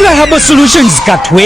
Basugra Herbal Solutions katwe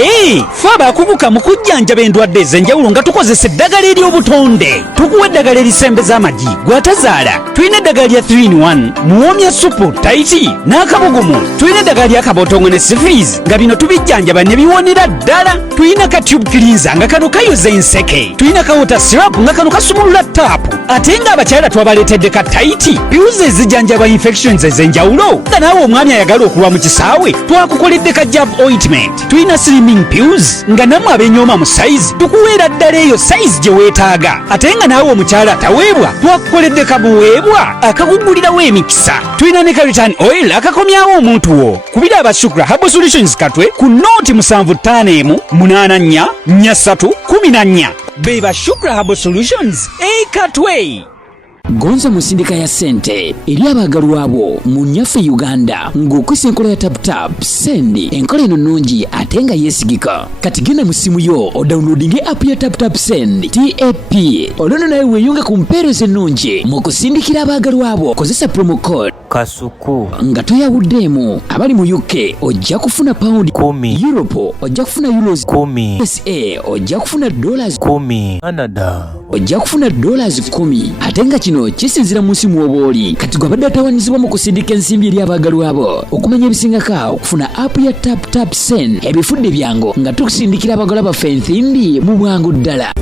faba kubuka mukujjanja bendwadde ezenjawulo nga tukozesa eddagala ery'obutonde. Tukuwa eddagala erisembeza amagi gwatazaala. Tulina eddagala lya 3-in-1 muwoomya supu taiti n'akabugumu. Tulina eddagala lya kabotongo ne syphilis nga bino tubijjanjaba ne biwonera ddala. Tulina ka tube cleanser nga kano kayoza enseke. Tulina ka water syrup nga kano kasumulula taapu. Ate nga abakyala twabaleetedde ka taiti piuzi ezijjanjaba infections ezenjawulo nga naawe omwami ayagala okulwa mu kisaawe twakukoledde ka jab ointment. Tulina slimming pills nga namwe abenyooma mu size tukuweera ddala eyo size gye weetaaga. Ate nga naawe omukyala ataweebwa twakukoledde ka buweebwa akakugulirawo emikisa. Tulina ne ka return oil akakomyawo omuntu wo. Kubira Basugra Herbal Solutions katwe ku nooti 75544314. Be Basugra Herbal Solutions katwe. Gonza musindika ya sente eri abagalwabo mu nyaffe Uganda ng'okwisa enkola ya tap Sendi enkola eno nnungi ate nga yeesigika. Kati genda mu simu yo odownloadinge app ya tap Sendi TAP olwono nawe weeyunga ku mpeereza ennungi mu kusindikira abagalwabo. Kozesa promo code Kasuku nga toyawuddeemu. Abali mu UK ojja kufuna pound 10, Europe ojja kufuna euros 10, USA ojja kufuna dollars 10, Canada ojja kufuna dollars 10. Ate nga kino kisinzira mu nsi mw'obooli. Kati gwe abadde atawaanyizibwa mu kusindika ensimbi eri abagalwabo. Okumanya ebisingako okufuna app ya tap Send ebifudde byangu nga tukusindikira abagala baffe ensimbi mu bwangu ddala.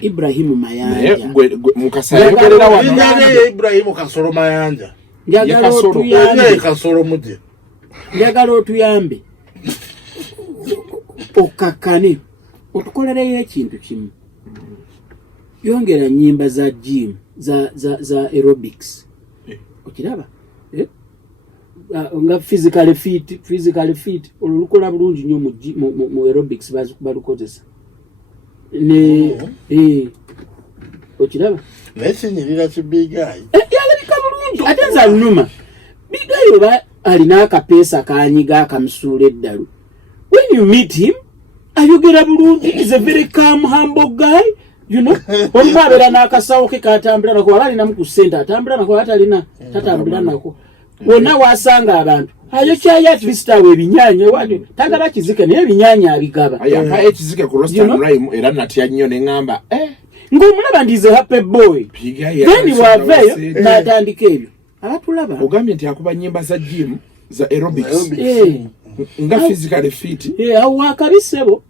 Ibrahimu Mayanja Mukasa yogerera wano Ibrahimu Kasoro Mayanja Kasoro muje njagala otuyambe okakane otukolereyo ekintu kimu. Yongera nyimba za gym za aerobics okiraba nga physically fit olukola bulungi nnyo mu aerobics balukozesa ne okiraba nekinyirira kibigayi yalabika bulungi ate nza nnuma bigayi oba alina akapeesa kanyiga akamusuula eddalu. When you meet him ayogera bulungi. Is a very calm humble guy, you know. Olumu abeera n'akasawo ke katambula nako waba alinamu ku ssente atambula nako atalina tatambula nako. Wonna wasanga abantu ayokyaya at least awe ebinyaanya wano tagala kizike naye ebinyaanya abigaba ayaka ekizike ku rostam rhyme era natya nnyo ne ngamba ng'omulaba ndize happy boy then bwaveeyo n'atandika ebyo abatulaba ogambye nti akuba nnyimba za gym za aerobics nga physically fit awo akabisebo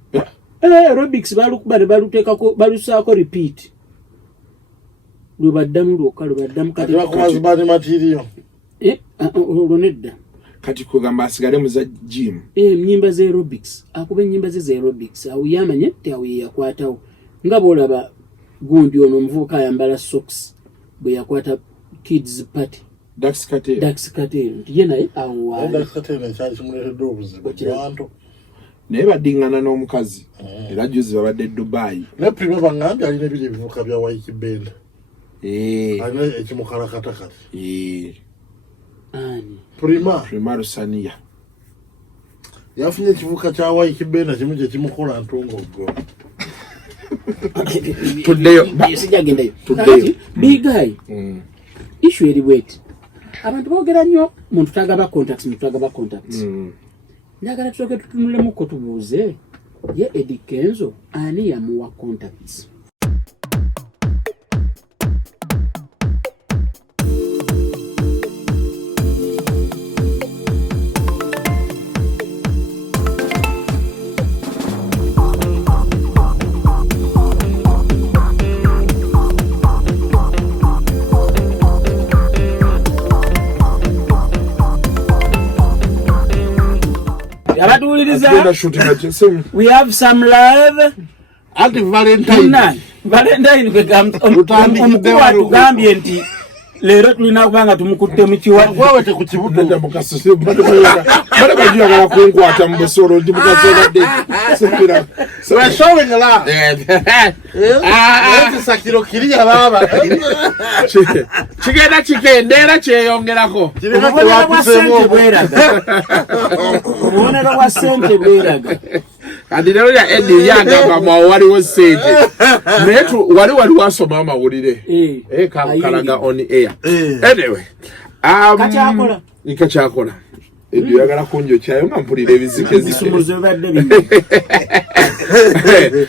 aerobics balukuba ne baluteekako balusaako repeat lwe baddamu lwokka lwe baddamu kati bakumazibaani material olonedda kati kugamba asigale mu za gym nyimba za aerobics akuba ennyimba ze aerobics awo yamanye nti awo yeyakwatawo nga bw'olaba gundi ono omuvubuka ayambala socks bwe yakwata kids party Dax Cartel nti ye naye awo Dax Cartel kyali kimuleetedde obuzibu bantu naye baddiŋŋana n'omukazi era juzi babadde Dubai ne prima bangambye alina ebiri ebivuka bya waiki benda alina ekimukalakata kati Prima Rusania yafunye ekivuka kya waiki benda kimu gye kimukola ntungogo tuddeyo sijagendayo big guy issue eri bweti abantu boogera nnyo muntu tagaba contacts njagala tusooke tutunulemu tubuuze ye Eddy Kenzo ani yamuwa contacts. We have some love. Ati Valentine kwe omukulu atugambye nti Lero tulina kubanga tumukutte mu kiwato. Gwawe te ku kibuto nda Mukasa se bale bajuga kunkwata mu busoro ndi Mukasa badde. Sepira. So we're showing a lot. Ati sakiro kiriya baba. Chikendera cheyongerako. Kireka wapisemo bweraga. Ubonera wa sente bweraga. Andi lero ya Eddy yagamba mwa waliwo sente. Netu wali wasoma amawulire. Kalaga on air. Anyway. Kachakola. Nikachakola. Eddy yagala kunjo chayo ngampulira ebizike zisumuze badde bino.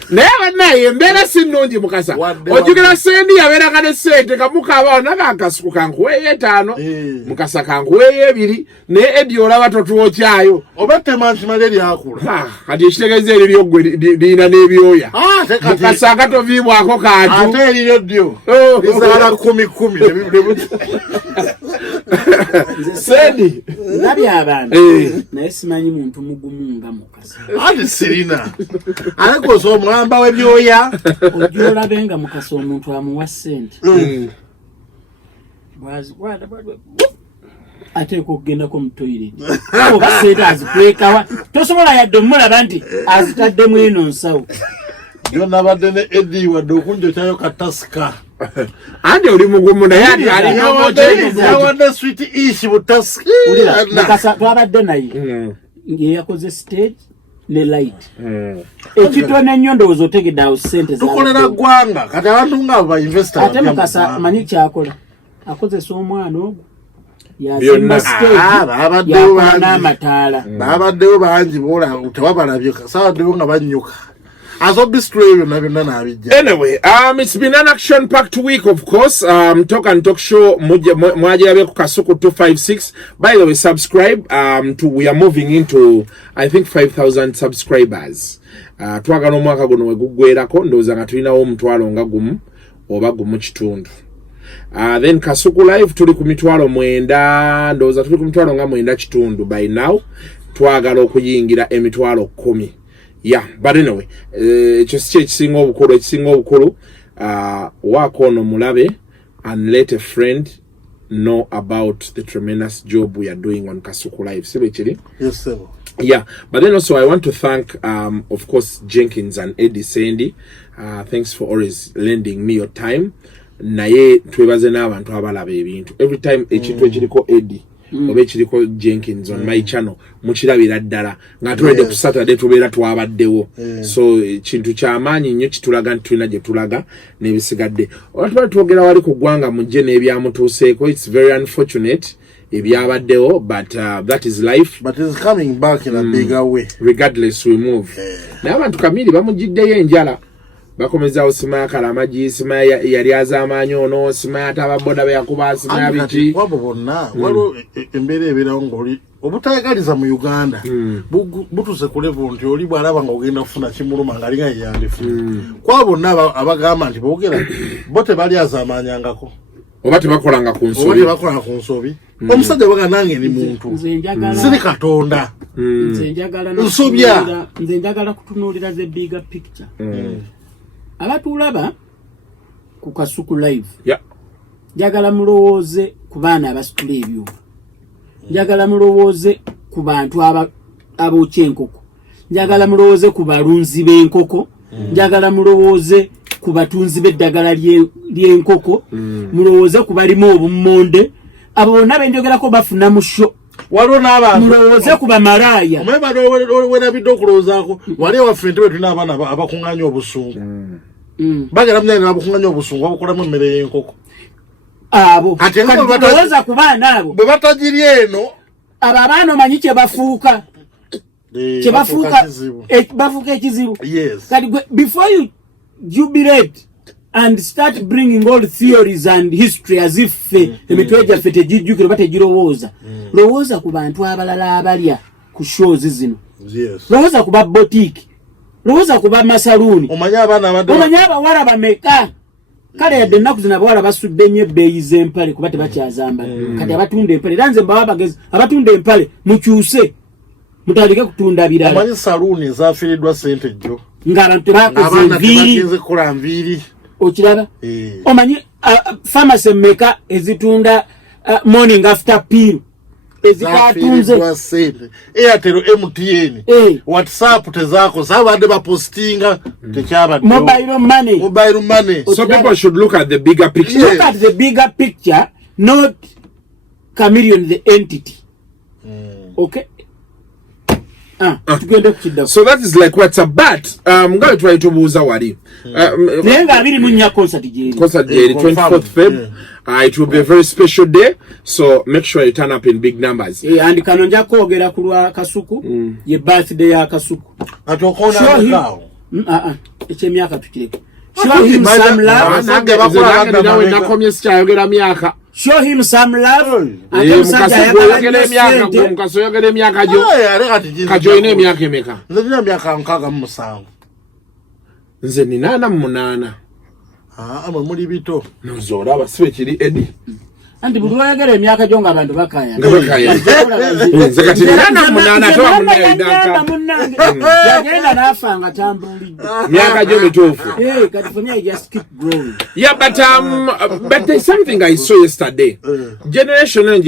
Never naye mbera sinungi Mukasa. Ojugera Sendi yabera kane sente kamuka abana bakasuku kankuwe 5 Mukasa kankuwe 2 ne Eddy olaba totuwo kyayo. Obate manchi malaria akula. Kati ekitegeeze ebyo gwe dina n'ebyoya. Mukasa akatovibwa ako katu. Ate eriyo ddyo. Bizala 10 Sendi. Nabi abana. Naye simanyi muntu mugumu nga Mukasa. Ati sirina. Aleko so mwamba webyoya. Ojola benga Mukasa omuntu amuwa sente. Bwada. Ate ko genda ko mtoire. Oba sente azikwekawa. Tosobola yadde mulaba nti azitadde mu eno nsawo. Jona badde ne Eddy wadde okunjo kyayo kataska. Ande oli mugumu na yadi ali no Jenkins. Yawadde sweet ish butaska. Mukasa twabadde naye. Nge yakoze stage ne light. Ekitone nnyo ndowooza otegedde awo sente za. Tukolera gwanga kati abantu nga ba investor. Ate Mukasa manyi kyakola. Akozesa omwana ogwo. Yazimba stage. Babaddewo n'amataala. Babaddewo bangi bola tewabalabye sawaddewo nga banyuka. Anyway, it's been an action-packed week, of course. Talk and talk show. Mwajirabe Kasuku 256. By the way, subscribe. We are moving into, I think, 5,000 subscribers. Twagala mwaka guno wegugwerako ndoza nga tulina omutwalo nga gumu oba gumu kitundu. Then Kasuku live tuli ku mitwalo 9 ndoza tuli ku mitwalo nga 9 kitundu by now. Twagala okuyingira emitwalo 10. Yeah, but anyway, just ekisinga obukulu wakono mulabe and let a friend know about the tremendous job we are doing on Kasuku Live. Yes, sir. Yeah, but then also I want to thank, of course, Jenkins and Eddy Sendi. Thanks for always lending me your time. Naye twebaze n'abantu abalaba ebintu. Every time ekintu ekiriko Eddy oba ekiriko Jenkins on my channel mukirabira ddala nga tulede ku Saturday tubeera twabaddewo. So ekintu ky'amaanyi nnyo kitulaga nti tulina gye tulaga n'ebisigadde. Olwatuba twogera wali ku ggwanga mujje n'ebyamutuuseeko. It's very unfortunate ebyabaddewo, but that is life. But it's coming back in a bigger way. Regardless we move. Naye abantu kamiri bamugiddeyo enjala. Bakomeza osima kalamaji sima yali azamaanyi ono sima atababoda byakuba sima biki kwabo bonna walo embere ebirawo ngoli obutayagaliza mu Uganda butuse ku level nti oli bwalaba nga ogenda kufuna kimuluma nga linga yandifu kwabo bonna abagamba nti boogera bote bali azamaanyangako oba tebakolanga ku nsobi omusajja baga nange ni muntu siri katonda nze njagala kutunuulira the bigger picture. Abatulaba ku Kasuku live. Yeah. Njagala mulowooze ku baana abasitula ebyuma. Njagala mulowooze ku bantu abookya enkoko. Njagala mulowooze ku balunzi b'enkoko. Njagala mulowooze ku batunzi b'eddagala ly'enkoko. Mulowooze ku balimu obummonde. Abo bonna benjogerako bafuna mu show. Waliwo n'abantu mulowooze ku bamalaaya. Omwebale werabidde okulowoozaako wali waffe nti bwe tulina abaana abakuŋŋaanya obusungu. Bagera mnyanya n'abakuŋŋaanya obusungu abakolamu emmere y'enkoko. Abo kati tulowooza ku baana abo bwe batagiri eno abo abaana omanyi kye bafuuka. Kye bafuuka ekizibu. Kati before you jubilate and start bringing all theories and history as if emitwe gyaffe tegijjukira oba tegirowooza. Lowooza ku bantu abalala abalya ku shows zino. Lowooza ku babotiki. Lowooza ku bamasaluuni. Omanyi abawala bameka. Kale yadde ennaku zino abawala basudde nnyo ebbeeyi z'empale kuba tebakyazambala. Kati abatunda empale era nze mbawa bagezi abatunda empale mukyuse mutandike kutunda birala. Omanyi saluuni ezaafiiriddwa ssente jjo ng'abantu tebakoze enviiri. Okiraba? Omanyi pharmacy meka ezitunda morning after pill ezikatunze Airtel MTN WhatsApp tezako zabadde bapostinga tekyaba mobile money. So people should look at the bigger picture. Look at the bigger picture, not Chameleon the entity. Okay. So that is like what's a bat. I'm going to try to move Zawadi. Concert the 24th Feb. It will be a very special day, so make sure you turn up in big numbers. And Kanonja Kogera Kurwa Kasuku, your birthday Kasuku. Show him some love. Show him some love. Nze ninana munana. Muri bito. Nzora abaswekiri Eddy. Andi buli wayagala emyaka gyo nga abantu bakaya. Nze kati ninana munana towa munange. Yagenda n'afanga tambulidde. Myaka gyo mituufu. Kati funa just keep growing. Yeah, but there's something I saw yesterday. Generation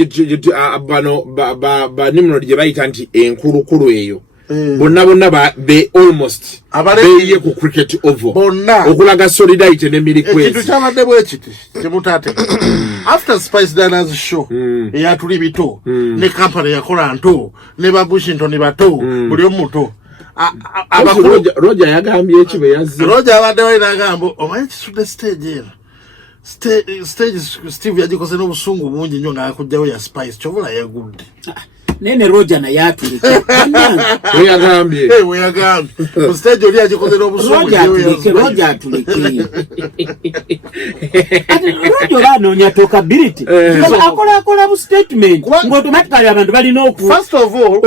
bano ba Nimrod gye bayita nti enkulukulu eyo. Bonna be almost beye ku cricket oval okulaga solidarity ne milikwezi ekitu kyabadde bwe kiti kimutate after Spice Diners show eyatuli bito ne company yakola nto ne babushington bato buli omuto Roger yagambye ekibe yazze Roger abadde walina gambo omanyi kisude stage era stage Steve yagikoze n'obusungu bungi nnyo nga akujjawo ya Spice kyovula yagudde nene Roger na yatulike yagambye yagambye stage oli agikoze n'obusungu Roger atulike Roger banoonya talkability akola bu statement ng'automatically abantu balina oku first of all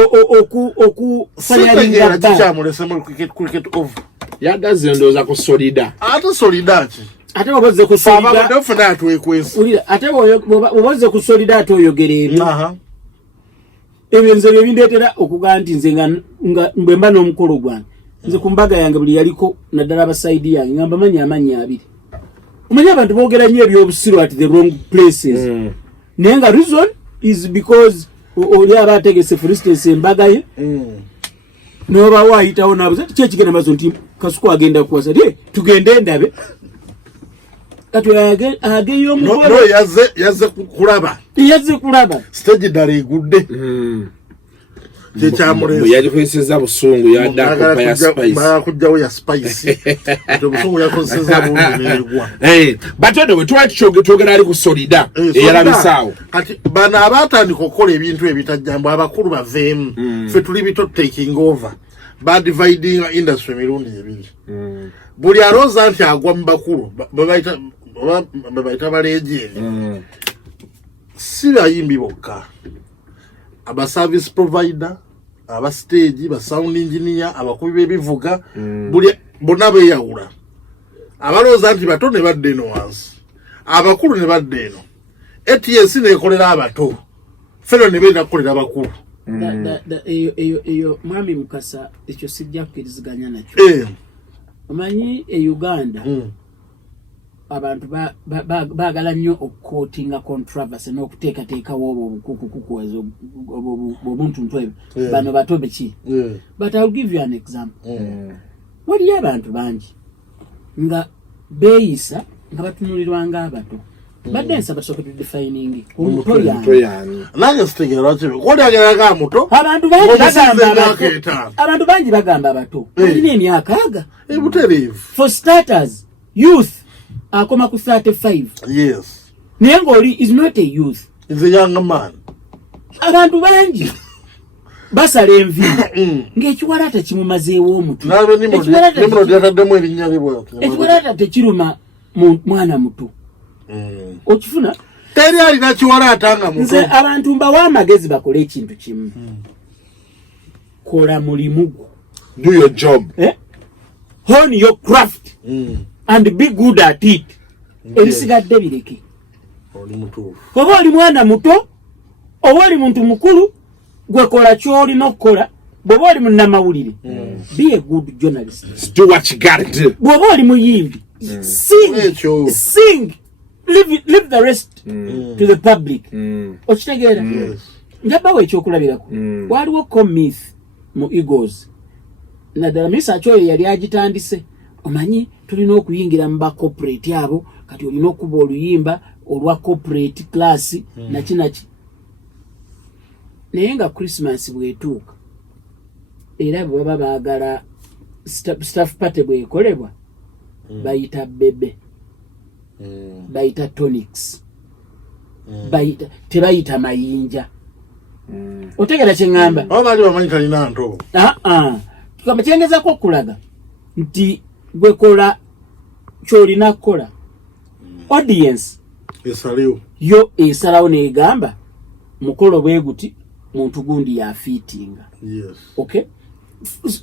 fayalinga kyamulese mu cricket over yagaze ndooza ku solida ate solida ki ate oboze ku solida ndofuna atwekwesi ulira ate oboze ku solida ate oyogereera ebyenze ebindeetera okugaa nti nze nga mbemba n'omukolo gwange nze ku mbaga yange buli yaliko naddala abasaidi yange nga mbamanyi amannya abiri omanyi abantu boogera nnyo ebyobusiru at the wrong places naye nga reason is because oli aba ategese for instance embaga ye n'oba waayitawo naabuze ti kyekigenda mazo nti Kasuku agenda kuwasa tugende endabe kati ageyo omugole yazze kulaba stage ddala egudde kyekyamuleese yagikozeseza busungu yaddakupa ya Spice bakujjawo ya Spice ate busungu yakozeseza bungi neegwa but anyway twogera ali ku solida eyalabisaawo kati bano abaatandika okukola ebintu ebitajjambo abakulu baveemu ffe tuli bito taking over badividing industry mirundi ebiri buli alooza nti agwa mu bakulu bebayita baleejeeri si bayimbi bokka aba service provider aba stage ba sound engineer abakubi b'ebivuga buli bonna beeyawula abalooza nti bato ne badde eno wansi abakulu ne badde eno ATS neekolera abato fero ne beera kukolera abakulu eyo mwami Mukasa ekyo sijja kukkiriziganya nakyo omanyi Uganda abantu baagala nnyo okukootinga controversy n'okuteekateekawo obukukukuwezo obuntu ntwebyo bano bato beki but I'll give you an example waliyo abantu bangi nga beeyisa nga batunulirwanga abato badde nsaba soke tudefining omuto yange nange sitegeera kibi kodi ageranga muto abantu bangi bagamba abato alina emyaka aga ebutereevu for starters youth akoma ku 35 yes naye ng'oli is not a youth is a young man abantu bangi basala enviiri ng'ekiwalaata kimumazeewo omutwe ekiwalaata tekiruma mwana muto okifuna teri alina kiwalaata nga muto nze abantu mbawa amagezi bakole ekintu kimu kola mulimu gwo do your job hone your craft and be good at it ebisigadde bireke oba oli mwana muto oba oli muntu mukulu gwe kola ky'olina okukola bw'oba oli munnamawulire be a good journalist do what you gotta do bw'oba oli muyimbi sing leave the rest to the public. Okitegeera njabawo ekyokulabirako waliwo comith mu Eagles naddala Mr. Choi yali agitandise omanyi tulina okuyingira mu ba corporate abo kati olina okuba oluyimba olwa corporate class nakinaki naye nga Christmas bwetuuka era bwaba baagala staff party bwekolebwa bayita bebe bayita tonics bayita tebayita mayinja otegera kyeŋŋamba abali bamanyi talina ntobo kikamba kyengezako okulaga nti gwekola kyolina kukola audience esaliwo yo esalawo negamba mukolo bwe guti muntu gundi yafiitinga. Yes. Okay,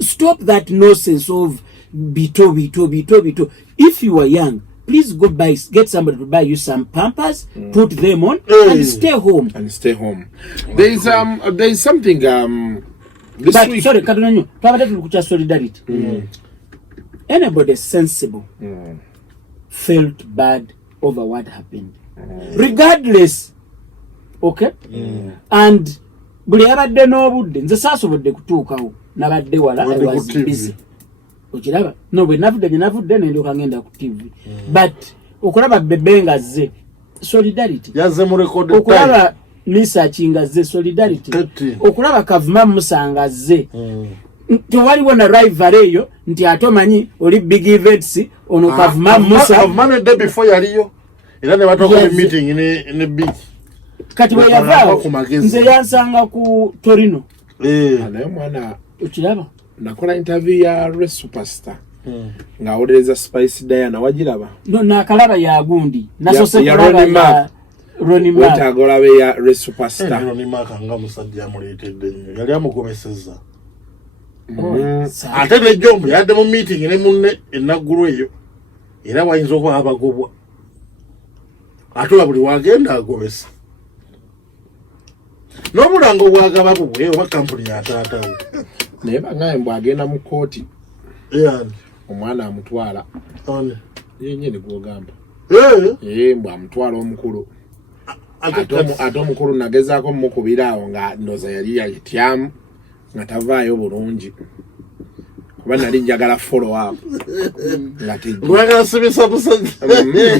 stop that nonsense of bito. If you are young, please go get somebody to buy you some Pampers, put them on, and stay home. There is something this but week. Sorry, Kadunanyo, Pavada solidarity. Anybody sensible felt bad over what happened, regardless. Okay, and buli abadde n'obudde nze saasobodde kutuukawo nabadde wala I was busy okiraba no bwe navudde nendoka ngenda ku TV but okulaba bebe nga zze solidarity yazze mu record okulaba Misa Kinga zze solidarity okulaba Kavuma Musanga zze tewaliwo na rival eyo nti ate omanyi oli big events ono Kavuma Musa Kavuma the day before yaliyo era ne batoka meeting ne big kati bwe yavaawo nze yansanga ku Torino naye mwana okiraba nakola interview ya Red Superstar ng'awolereza Spice Diana wagiraba no nakalaba ya gundi nasose kulaba ya Ronnie Mark wetagolabe ya Red Superstar Ronnie Mark nga musajja amuleetedde nnyo yali amugomesezza ate ne Jombo yadde mu meeting ne munne enaggulu eyo era wayinza okuba abagobwa ate buli wagenda agobesa n'omulango bwagaba bubwe oba kampuni yataatawo naye bangaye mbwagenda mu kooti omwana amutwala yenyini gwogamba mbw amutwala omukulu ate omukulu nagezaako mukubiraawo nga ndoza yali yayityamu nga tavaayo bulungi kuba nali njagala follow up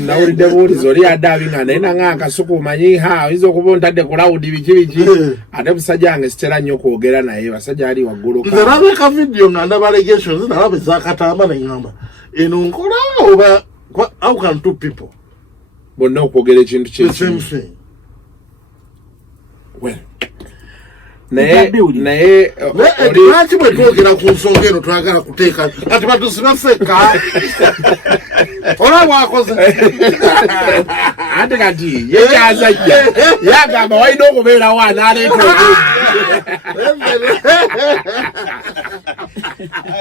nawulidde buulizi oli adaabi nga naye nanga akasuku manyi oyinza okuba ontadde ku lawudi biki ate busajja wange sitera nnyo kwogera naye basajja ali waggulu nze nalabeka video nga ndaba allegations nalaba ezakatamba neŋŋamba eno nkola oba how can two people bonna okwogera ekintu ky'ekimu naye lwaki bwe twogera ku nsonga eno twagala kuteeka kati batusiba ffekka ola bwakoze ate kati yekyazajja yagamba walina okubeerawo anaaleeta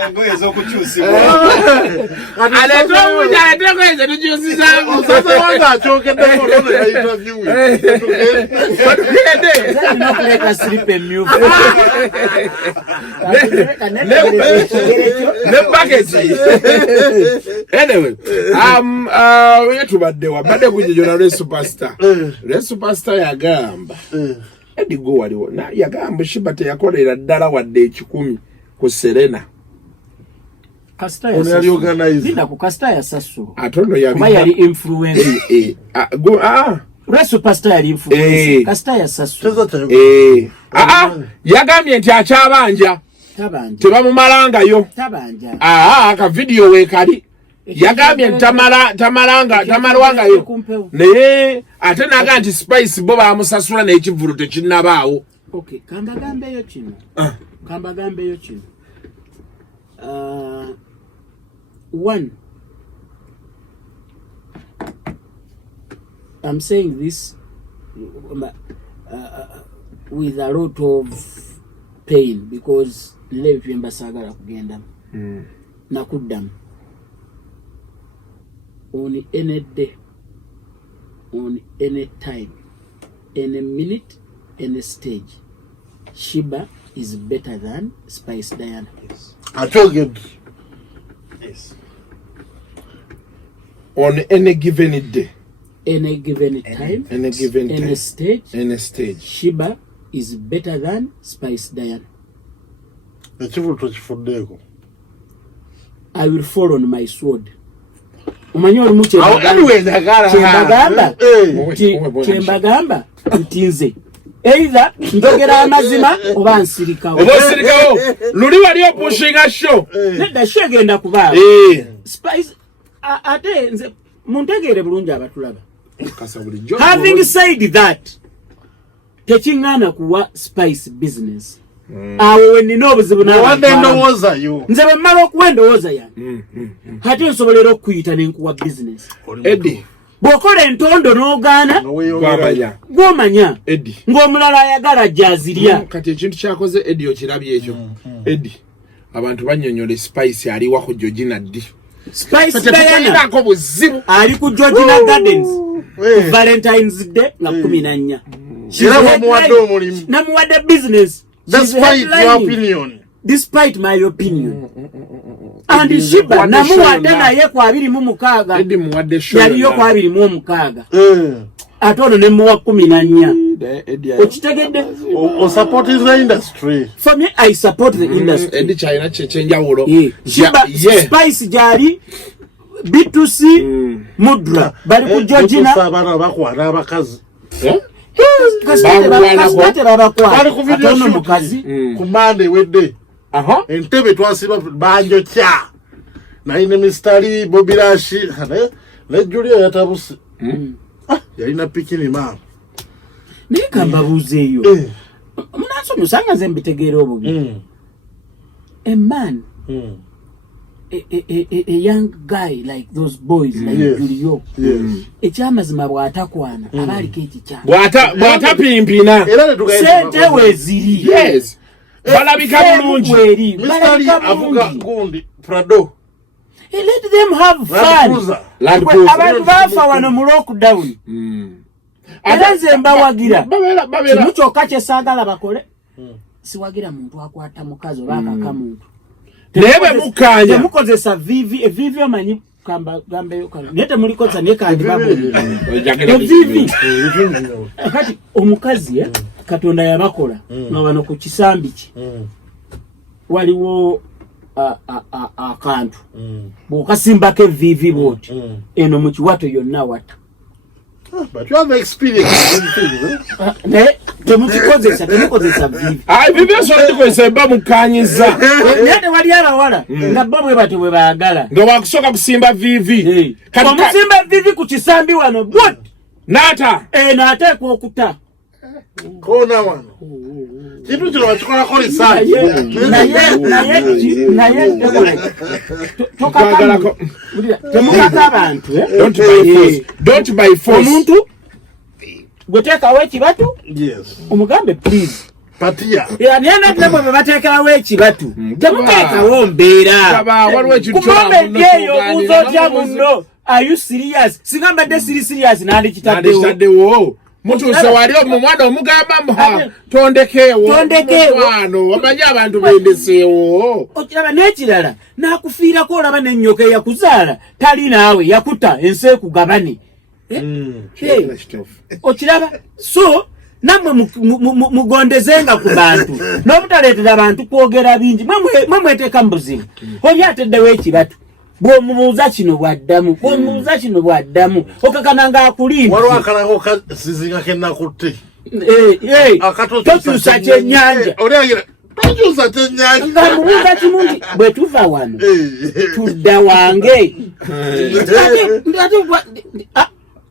engoye ez'okukyusibwa aleeta obuugi aleeteko ezo tukyusizaamu osaze wange akyokeddeko olona ya interview batugende ne buckets anyway yetubaddewa badde kunjijona Red Superstar yagamba Eddy go waliwo yagamba Shiba teyakolera ddala wadde 10 ku Serena Kasita yasasula atono yali influencer Red Superstar yali influencer kasita yasasula yagambye nti akyabanja tebamumalangayo ka video weekali yagambye nti tamalwangayo naye ate naga nti Spice bo bamusasula n'ekivulu tekinnabaawo kambagambeyo kino one, I'm saying this with a lot of pain because nilebipimba sagala kugenda nakuddamu on any day, on any time, any minute, any stage, Shiba is better than Spice Diana. Yes. I told you. Yes. On any given day. In a given time, in a stage, Shiba is better than Spice Diana. I will fall on my sword. Chembagamba ntinze either ndogera amazima oba nsirikawo luli wali opushinga show nedda show egenda kuba Spice ate nze muntegere bulungi abatulaba. Having said that, techingana kuwa Spice business awo wenina obuzibu n'abandowooza yo nze bwemmala okuwendowooza yange ate nsobolera okuyita nenkuwa business. Eddy bw'okola entondo n'ogaana gw'omanya ng'omulala ayagala jazirya. Kati ekintu kyakoze Eddy okirabye ekyo. Eddy abantu bannyonnyola Spice aliwa ku Georgina Ddi. Spice Diana ali ku Georgina Gardens Valentine's Day nga 14. Namuwadde business. Despite your opinion. Despite my opinion. And Shiba namuwadde naye ku 26. Eddy muwadde show yaliyo ku 26. Ate ono ne muwa 14. Okitegedde? O support the industry. For me, I support the industry. Eddy China chenjawulo. Shiba Spice jali B2C mudra bali ku Georgina abana bakwata abakazi. Kasite babakwata ku video mukazi ku Monday wedde. Entebe twasiba banjo kya. Na ine mistari Bobirashi ne Julia yatabusi. Yalina pikini mama. Nekamba buzeyo. Munaso musanga zembitegeera obubi. A man, a young guy like those boys like Julio. Ekyamazima bw'atakwana abaliko ekikyama. Bw'ata pimpina. Sente weziri. Yes. Balabika bulungi. Mistari avuga gundi Prado. Let them have fun. Abantu bafa wano mu lockdown. Adanze mbawagira. Kimu kyokka kye saagala bakole. Siwagira muntu akwata mukazi oba akaka muntu. Nebe mukanya. Temukozesa vivi omanyi kamba gambe kana. Nete mulikoza ne kandi babo. Vivi. Kati omukazi Katonda yabakola nga wano ku kisambi ki. Waliwo akantu. Bw'okasimbako vivi bwoti. Eno mu kiwato yonna wata. But you have experience in things, temukozesa vivi. Vivi asobola emba mukanyiza. Nete wali abawala nga bo bwe bati bwe baagala. Nga wakusooka kusimba vivi. Omusimba vivi ku kisambi wano bwot. Nata. Naateekwa okuta. Kona wano. Kintu kino bakikola kolesa. Naye tokagalako. Temukaka abantu. Don't buy force. Omuntu gweteekawo ekibatu. Yes. Omugambe please. Patia. Niana tebo bebateekawo ekibatu. Temuteekawo mbeera. Kumombe eyo uzotya munno. Are you serious? Sigamba de serious nandi kitaddewo. Mutuuse wali omwana omugamba mha tondekeewo wano wamanya abantu bendeseewo. Okiraba n'ekirala n'akufiirako olaba n'ennyoka eyakuzaala tali naawe yakuta ensi ekugabane. Okiraba so nammwe mugondezenga ku bantu n'obutaleetera abantu kwogera bingi mwe mweteeka mu buzibu. Oli ateddewo ekibatu bw'omubuuza kino bw'addamu okakananga akulimba waliwo akalango kasizinga kennakutte tokyusa kyennyanja tokyusa kyennyanja nga mubuuza kimu nti bwe tuva wano tudda wange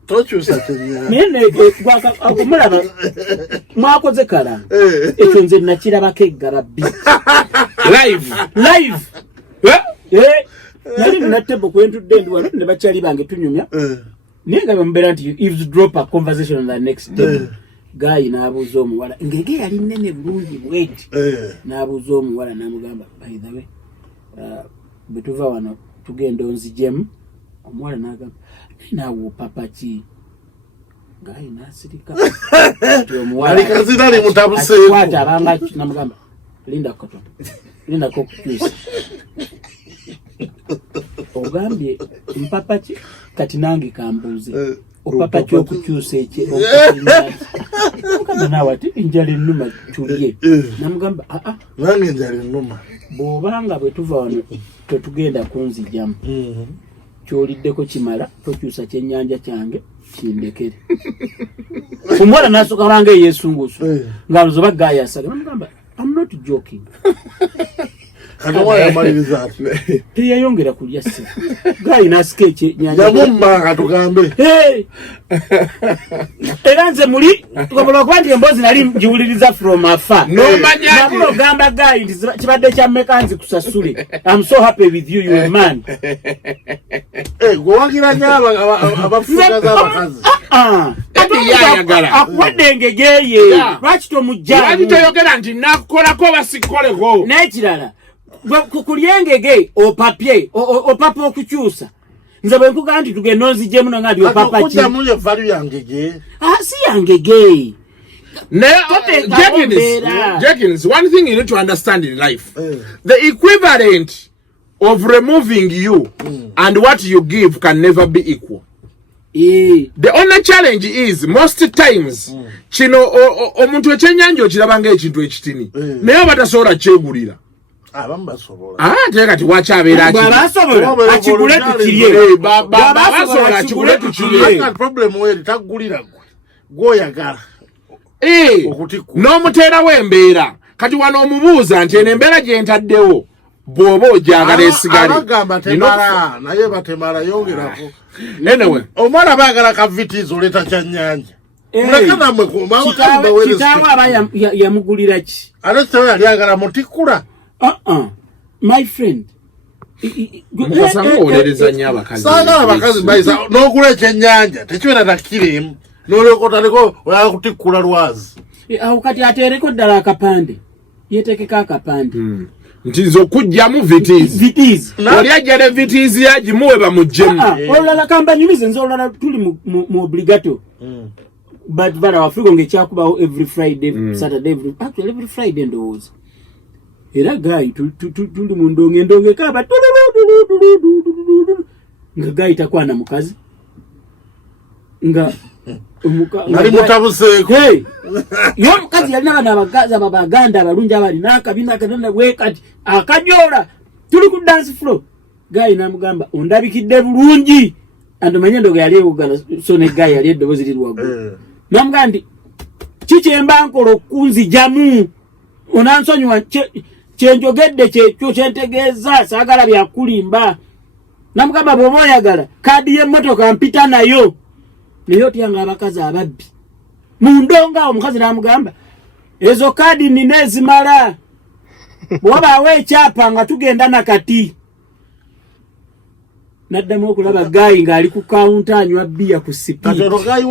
tokyusa kyennyanja naye okumulaba mwakoze kalanga ekyo nze nakirabako eggaba bbi live nali ninattebo kwentudde ndi wano ne bakyali bange tunyumya naye nga bambeera nti eavesdrop a conversation on the next day. Guy n'abuuza omuwala ngege yali nnene bulungi bweti n'abuuza omuwala n'amugamba by the way bwe tuva wano tugenda onzijemu. Omuwala n'agamba naawe opapa ki. Guy n'asirika omuwala mutabuseekwata abanga n'amugamba lindako okukyusa. Ogambye mpapa ki kati nange kambuuze opapa kyokukyusa ekyo mukama nawe ati enjala ennuma tulye namugamba nange enjala ennuma bw'obanga bwe tuva wano tetugenda kunzijamu kyoliddeko kimala tokyusa kyennyanja kyange kindekere omuwala n'asooka banga eyesunguusu nga luzoba gaayasale namugamba I'm not joking. Teyayongera kulya se gayi nasikeche nyanja yamumma katugambe era nze muli tukobola kwandi embozi nali njiwuliriza from afar no manya nabulo gamba gayi kibadde kya mekanzi kusasule. I'm so happy with you, you man. Gwagira nyaba abafuka za bakazi akwadenge geye lwaki tomujja lwaki toyogera nti nakolako basikoleko n'ekirala kukulyengege opapye opapa okukyusa nze bwe nkugamba nti tugenda onzijjemu nangandi opapa ki si yangege. Jenkins, one thing you need to understand in life, the equivalent of removing you and what you give can never be equal. The only challenge is most times kino omuntu ekyennyanja okirabanga ekintu ekitini naye batasobola kyegulira kati wakyabeera n'omuteerawo embeera kati wano omubuuza nti eno embeera gye ntaddewo bw'oba ogyagala esigale naye batemala yongerako anyway omwana baagala kavitiizi oleeta kyannyanja kitaawo aba yamugulira ki ate kitawo yali agala mutikula my friend Mukasa ng'olereza nnyo abakazi saagala abakazi bayisa n'ogula ekyennyanja tekibeera na kiremu n'olyokotaliko oyala kutikkula lwazi awo kati ateereko ddala akapande yeetekeko akapande nti nze okugjamu vitiizi oli ajjala vitiizi yagimuwe bamuggyemu olulala kambanyumize nze olulala tuli mu obligato but bala wafrigo ng'ekyakubawo every Friday Saturday every Friday ndowooza era gayi tuli mu ndonge kaba nga gayi takwana mukazi nga nali mutabuseeko yo mukazi yalina bana abagazi abaganda abalungi abali n'akabina kanana bwe kati akajoola tuli ku dance floor gayi namugamba ondabikidde bulungi andomanye ndoga yali ewugala so ne gayi yali eddoboozi liri waggulu namugamba nti kikyemba nkola okunzijamu onansonyiwa kyenjogedde kyekyo kyentegeeza saagala byakulimba namugamba bw'oba oyagala kaadi y'emmotoka mpita nayo naye otyanga abakazi ababbi mu ndonga omukazi n'amugamba ezo kaadi nina ezimala bw'obaawo ekyapa nga tugenda nakati naddamu okulaba gayi ng'ali ku kawunta anywa bbiya ku sipiidi gayi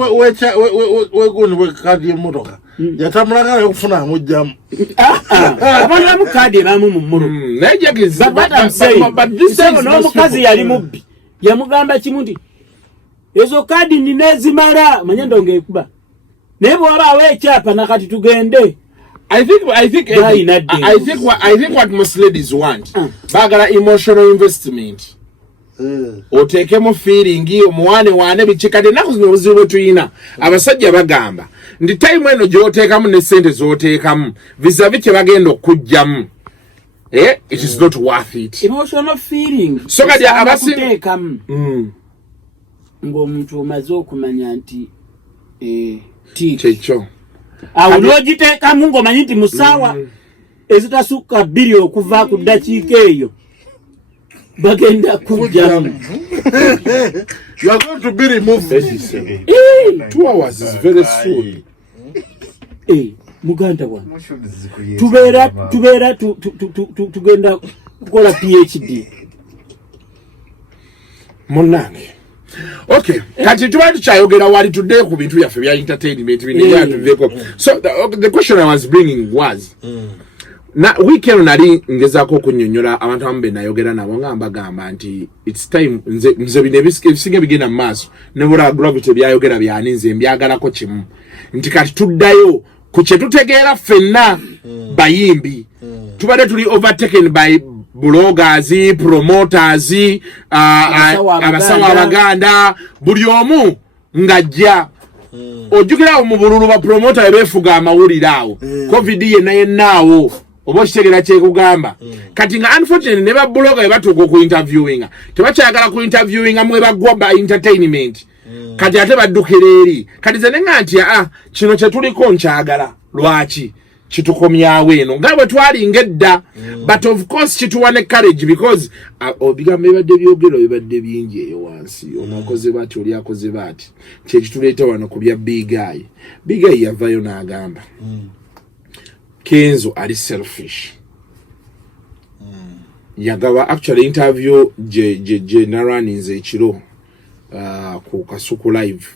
weguni wekaadi y'emmotoka yatamulanga naye okufuna amugjamu abanamu kaadi ebamu mu mmuru n'omukazi yali mubbi yamugamba kimu nti ezo kaadi nina ezimala manye ndonga ekuba naye bw'obaawo ekyapa nakati tugende. I think what most ladies want bagala emotional investment oteekemu feeling omuwaane bikikade ennaku zino obuzibu bwe tuyina abasajja bagamba ndi time eno gy'oteekamu ne ssente z'oteekamu vizavi kye bagenda okujjamu it is not worth it. Emotional feeling so kati abateekamu ng'omuntu omaze okumanya nti kyekyo awo n'ogiteekamu ng'omanyi nti musaawa ezitasukka 2 okuva ku ddakiika eyo bagenda kujjamu. You are going to be removed. 2 hours is very soon. Muganda wange tubeera tugenda kukola PhD munnange. Okay, kati tuba tukyayogera wali tudde ku bintu byaffe bya entertainment bintu. So the question I was bringing was na weekend nali ngezaako okunnyonnyola abantu abamu be nayogera nabo nga mbagamba nti it's time nze bino ebisinga bigenda mu maaso ne bula gravity byayogera byani nze mbyagalako kimu nti kati tuddayo ku kye tutegeera ffenna bayimbi tubadde tuli overtaken by bloggers, promoters, abasawo abaganda buli omu ngajja ojjukira mu bululu ba promoter ebefuga amawulire awo covid ye naawo oba kitegera kyekugamba kati nga unfortunately ne babloga ebatuuka ku interviewing tebakyagala ku interviewing mwe bagwa ba entertainment kati ate baddukira eri kati ze nenga nti kino kye tuliko nkyagala lwaki kitukomyawo eno nga bwe twalinga edda but of course kituwa ne courage because obigambo ebadde byogero ebadde bingi eyo wansi onakoze bati oli akoze bati kyekituleeta wano ku bya big guy yavayo n'agamba Kenzo ali selfish yagaba actually interview je naraninze ekiro ku Kasuku live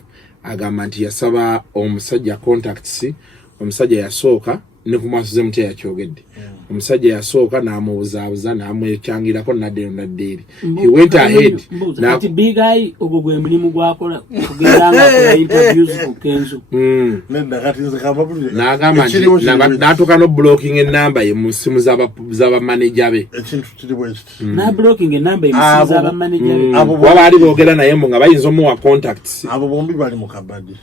agamba nti yasaba omusajja contacts omusajja yasooka ne kumwasuze mute yakyogedde omusajja yasooka n'amubuzabuza n'amwekyangirako naddeeri he went ahead nati big guy ogwo gwe mulimu gwakola kugendanga ku interviews ku Kenzo nenda kati nze kababulire n'agamba nti n'atuuka no blocking enamba ye mu simu z'aba manager be ekintu kiri bwe kiti na blocking enamba ye mu simu z'aba manager be abo baali boogera naye nga bayinza omuwa contacts abo bombi bali mu kabadi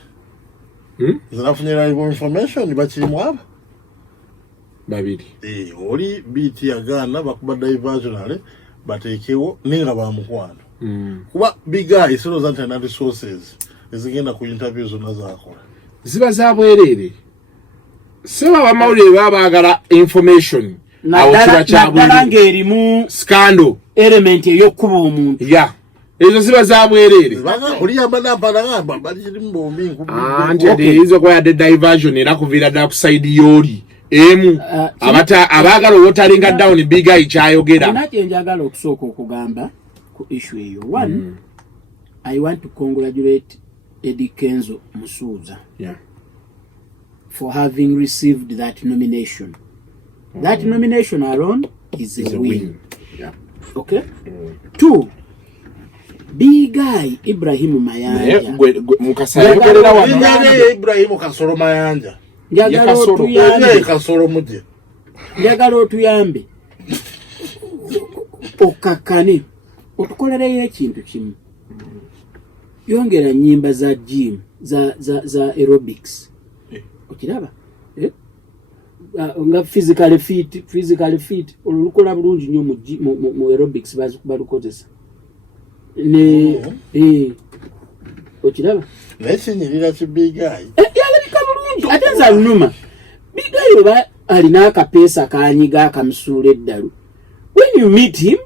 zinafunyira information bakirimu abo babiri oli biti yagaana bakuba diversionale bateekewo ninga bamukwano kuba big guy siroza nti na resources ezigenda ku interview zonna zakola ziba zabwerere seba bamawulire babaagala information awo kiba kyabwerere erimu scandal element ey'okkuba omuntu ezo ziba zabwerere oli yambanampalagamba balikirimu bombi nti ezo kwa yadde diversion era kuviira ddala ku side y'oli emu abaagala owotalinga down big guy kyayogera nate njagala okusooka okugamba ku issue eyo one I want to congratulate Eddy Kenzo Musuuza for having received that nomination. That nomination alone is a win. Okay? Two, big guy Ibrahim Mayanja Mukasa yogerera wano Ibrahim Kasoro Mayanja njagala otuyambe okakane otukolereyo ekintu kimu yongera nyimba za gym za aerobics okiraba nga physically fit olukola bulungi nnyo mu aerobics balukozesa ne okiraba nekinyirira kibigayi yalabika bulungi ate nze alunuma bigayi oba alina akapeesa kanyiga akamusuula eddalu when you meet him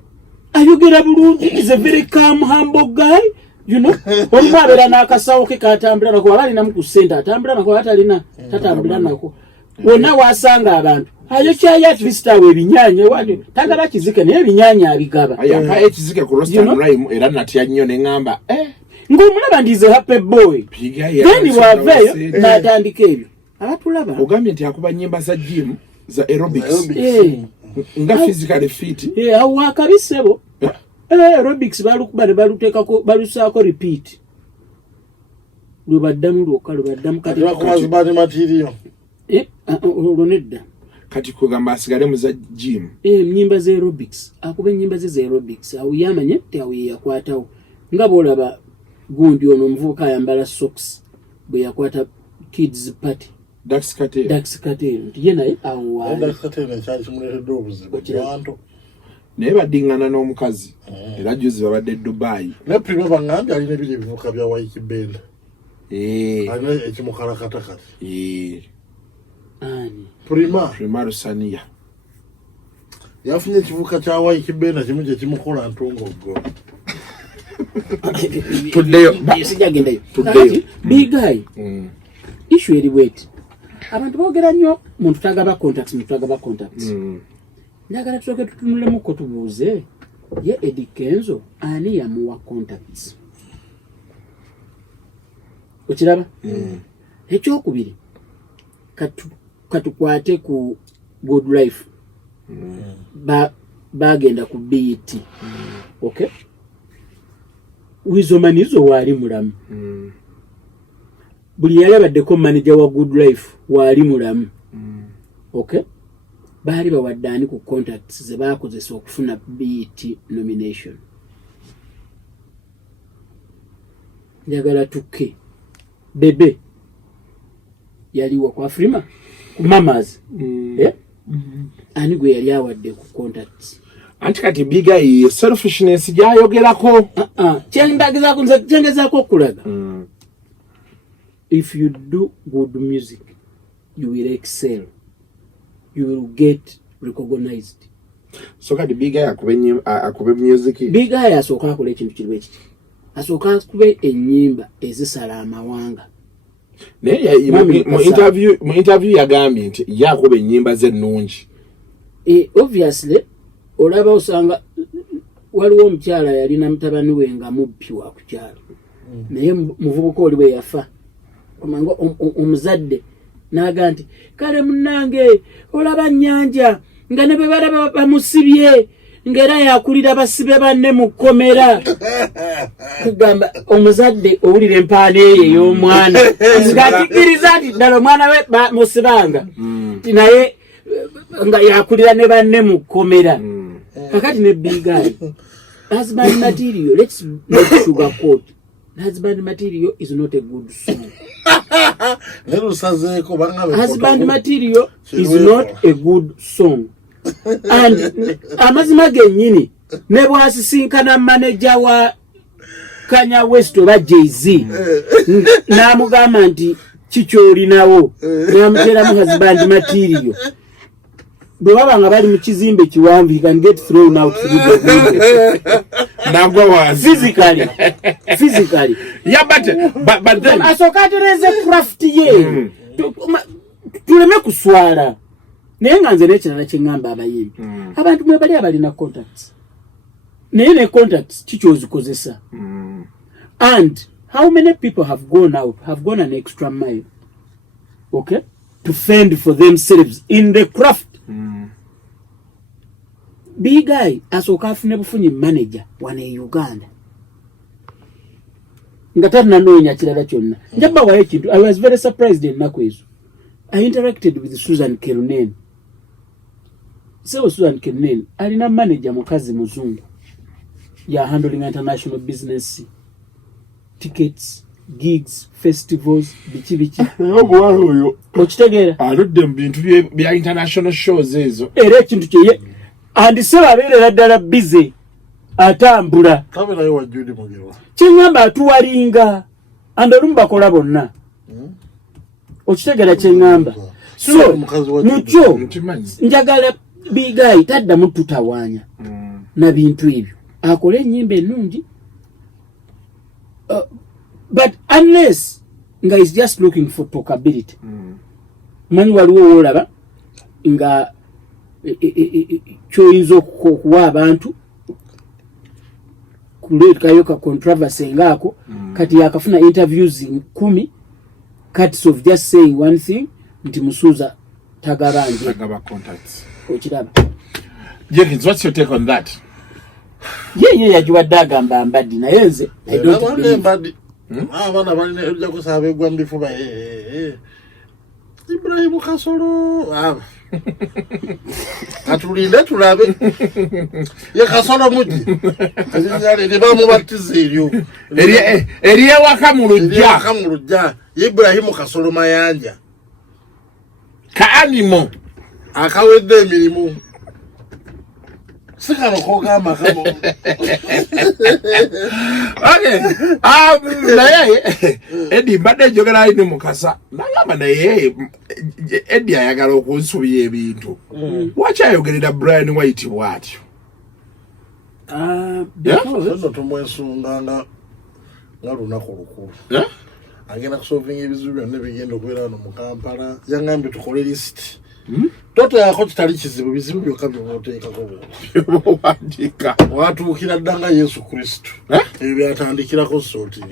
ayogera bulungi is a very calm humble guy you know olumu abeera n'akasawo ke katambula nako aba alinamu ku ssente atambula nako atalina tatambula nako wonna wasanga abantu ayokyayo at least awo ebinyaanya wati tagala kizike naye ebinyaanya abigaba ayaka ekizike ku rostam rhyme era natya nnyo ne ngamba ng'omulaba ndize happy boy then bwaveeyo n'atandika ebyo abatulaba ogambye nti akuba nyimba za gym za aerobics nga physically fit awo akabisebo aerobics balukuba ne baluteekako balusaako repeat lwe baddamu lwokka lwe baddamu kati olwonedda kati kugamba asigale mu za gym nyimba za aerobics akuba ennyimba ze za aerobics awo yamanye nti awo yeyakwatawo nga bwolaba gundi ono omuvubuka ayambala socks bwe yakwata kids party Dax Cartel nti ye naye awo naye baddiŋŋana n'omukazi era juzi babadde Dubai ne prima bangambye alina ebiri ebivuka bya waikibenda alina ekimukalakata kati prima Rusania yafunye ekivuka kya waikibenda kimu kye kimukola ntongogo tuddeyo big guy issue eri bweti abantu boogera nnyo muntu tagaba contacts njagala tusooke tutunulemuko tubuuze ye Eddy Kenzo ani yamuwa contacts okiraba ekyokubiri katukwate ku good life bagenda ku BET okay wizomanizo waali mulamu buli yalabaddeko manager wa good life waali mulamu okay baali bawaddaani ku contacts ze baakozesa okufuna BET nomination njagala tukke bebe yaliwa kwa Afrima ku mamas ani gwe yali awadde ku contacts anti kati biga yi selfishness jayogerako chengezaako okulaga if you do good music you will excel, you will get recognized. So kati biga akube music biga yasooka akola ekintu kiriwe kiti asooka akube ennyimba ezisala amawanga. Naye mu interview yagambye nti yakuba ennyimba ze ennungi. Obviously olaba osanga waliwo omukyala yalina mutabani we nga mubbi wa kukyala naye muvubuka oli bwe yafa omanga omuzadde n'aga nti kale munnange olaba nnyanja nga ne bwe balaba bamusibye ng'era yakulira basibe banne mu kkomera kugamba omuzadde owulira empaana eyo ey'omwana ng'akikiriza nti ddala omwana we musibanga ti naye nga yakulira ne banne mu kkomera kakati ne bigayi husband material, let's not sugarcoat. Husband material is not a good song. Husband material is not a good song. And amazima genyini ne bwasisinkana manager wa Kanye West oba Jay-Z n'amugamba nti kikyolinawo n'amuteramu husband material. Bwaba nga bali mu kizimbe kiwanvu, he can get thrown out through the window. Nagwa was physically. Yeah, but then asokatereze craft ye. Tuleme kuswala. Naye nga nze n'ekirala kye ngamba abayimbi. Abantu mwe bali abalina contacts. Naye ne contacts kikyozikokozesa. And how many people have gone out, have gone an extra mile, okay, to fend for themselves in the craft. Big guy asoka afune bufunyi manager wane Uganda ngatari nanoonya kirala kyonna njaba waye kintu. I was very surprised in nakwezo. I interacted with Susan Kerunen. So Susan Kerunen alina manager mukazi muzungu ya handling international business, tickets, gigs, festivals, bichi obwalo oyo okitegeera aludde mu bintu bya international shows ezo era ekintu kye and seba abeerera ddala busy atambula taberayo wajjudi mugewa kyeŋŋamba atuwalinga and olumu bakola bonna okitegeera kyeŋŋamba. So mukyo njagala bigayi taddamu tutawaanya na bintu ebyo akole ennyimba ennungi. But unless nga is just looking for talkability, manyi waliwo wolaba nga kyoyinza okuwa abantu kuleetayo ka controversy ngaako kati yakafuna interviews 10 cuts of just saying one thing nti musuuza tagabanje contacts okiraba. Jenkins, what's your take on that? Ye yajiwadde agamba mbaddi naye nze I don't believe. Abana balina ejja kusaba egwa mbifuba Ibrahim Kasolo atulinde tulabe ye Kasolo muji azingale ne bamubatiza eryo eriye wakamulujja Ibrahim Kasolo mayanja kaanimo akawedde emirimu sikano kogamba kamo. Okay. Naye Eddy mbadde njogera ine Mukasa nagamba naye Eddy ayagala okunsubya ebintu. Lwaki ayogerera Brian White bw'atyo? Because tumwesunganga nga lunaku lukulu. Agenda kusolvinga ebizibu byonna bigenda okubeera wano mu Kampala. Yangambye tukole list. Toto yako kitali kizibu bizibu byokka byoteekako wandika watuukira ddanga Yesu Kristo ebyo byatandikirako sorting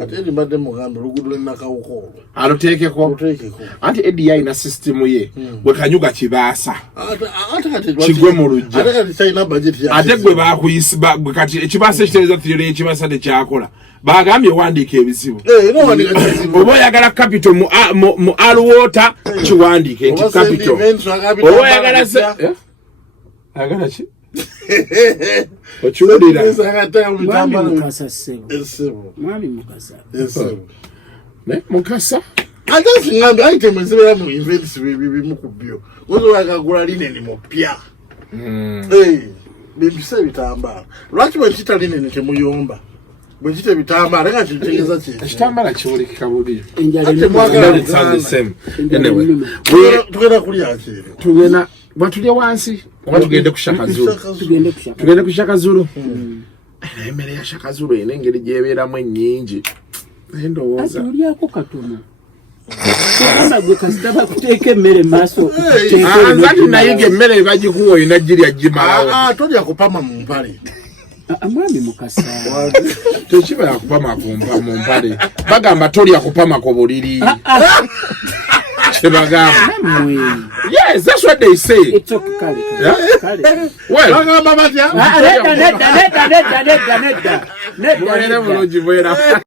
ate Eddy mbadde mugambe oluguudo lw'ennakawuko aluteekeko anti Eddy yalina system ye bwe kanyuga kibaasa kigwe mu lujja ate kati kyalina budget ya ate gwe baakuyisa kati ekibaasa ekitereeza theory ekibaasa tekyakola bagambye wandiika ebizibu oba oyagala capital mu alwater kiwandiike nti capital oba oyagala ayagala ki Okiwulira. Mwami Mukasa. Ne Mukasa. Ate singambe item ezibera mu events bibimu kubyo. Ozo wakagula linene mupya. Bibise bitambala. Lwaki bwe kita linene temuyomba? Bwe kita bitambala nga kitegeeza ki? Kitambala kiwulikika bubi. Ate mwagala the same. Anyway, tugenda kulya akiri. Tugenda batulye wansi. Oba tugende ku Shakazulu. Tugende ku Shakazulu. Emmere ya Shakazulu ene engeri gyebeeramu ennyingi. Endowooza. Ati ulyako katono. Ana gwe kasitaba kuteeka emmere maaso. Nzati nayiga emmere bagikuwa olina girya gimalawo. Tolya kupama mu mpale. Mwami Mukasa. Tekiba yakupama mu mpale. Bagamba tolya kupama ku buliri. Bagamba. Yes, that's what they say. It's okay, Kale. Well, Neda.